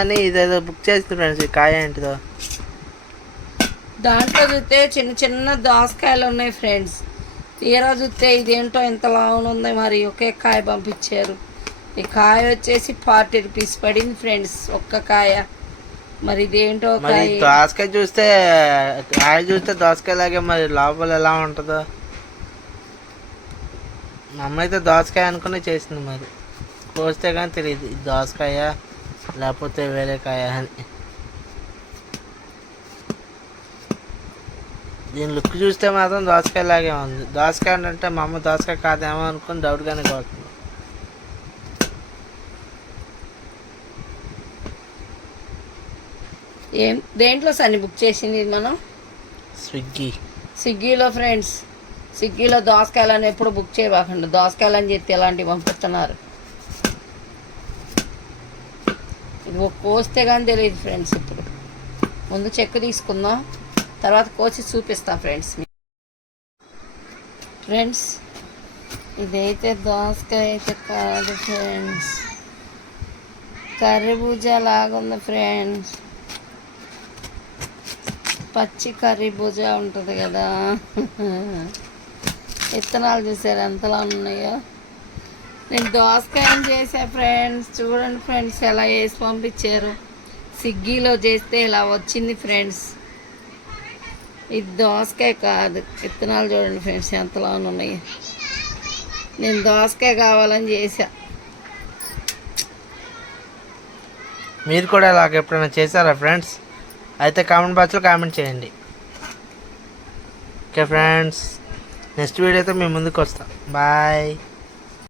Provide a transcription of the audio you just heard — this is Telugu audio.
అని ఇదేదో బుక్ చేస్తుంది ఫ్రెండ్స్ ఈ కాయ ఏంటిదో. దాంట్లో చూస్తే చిన్న చిన్న దోసకాయలు ఉన్నాయి ఫ్రెండ్స్ తీరా చూస్తే ఇదేంటో ఇంత లావున ఉంది మరి ఒకే కాయ పంపించారు. ఈ కాయ వచ్చేసి ఫార్టీ రూపీస్ పడింది ఫ్రెండ్స్ ఒక్క కాయ. మరి ఇదేంటో మరి దోసకాయ చూస్తే కాయ చూస్తే దోసకాయ లాగే మరి లోపల ఎలా ఉంటుందో. మా అమ్మ అయితే దోసకాయ అనుకుని చేసింది మరి. కోస్తే కానీ తెలియదు దోసకాయ. లేకపోతే వేరే కాయ అని దీని లుక్ చూస్తే మాత్రం దోసకాయ లాగే ఉంది. దోసకాయ అంటే మా అమ్మ దోసకాయ కాదేమో అనుకుని డౌట్గానే కొడుతుంది ఏం దేంట్లో సన్ని బుక్ చేసింది మనం? స్విగ్గీ. స్విగ్గీలో ఫ్రెండ్స్ స్విగ్గీలో దోసకాయలని ఎప్పుడు బుక్ చేయబాకండి. దోసకాయలు అని చెప్పి ఎలాంటివి పంపిస్తున్నారు? ఇది కోస్తే కానీ తెలియదు ఫ్రెండ్స్ ఇప్పుడు. ముందు చెక్ తీసుకుందాం. తర్వాత కోసి చూపిస్తా ఫ్రెండ్స్ ఫ్రెండ్స్ ఇదైతే దోసకాయ అయితే కాదు ఫ్రెండ్స్. కర్రీబూజా లాగుంది ఫ్రెండ్స్. పచ్చి కర్రీ ఉంటుంది కదా. విత్తనాలు చూసారు ఎంతలా ఉన్నాయో. నేను దోసకాయం చేసా ఫ్రెండ్స్ చూడండి ఫ్రెండ్స్ ఎలా వేసి పంపించారు. స్విగ్గీలో చేస్తే ఇలా వచ్చింది ఫ్రెండ్స్ ఇది దోసకాయ కాదు. విత్తనాలు చూడండి ఫ్రెండ్స్ ఎంతలా ఉన్నాయి. నేను దోసకాయ కావాలని చేసా మీరు కూడా ఇలాగ ఎప్పుడైనా చేశారా ఫ్రెండ్స్ అయితే కామెంట్ బాక్స్లో కామెంట్ చేయండి. ఓకే ఫ్రెండ్స్ నెక్స్ట్ వీడియోతో మేము ముందుకు వస్తాం. బాయ్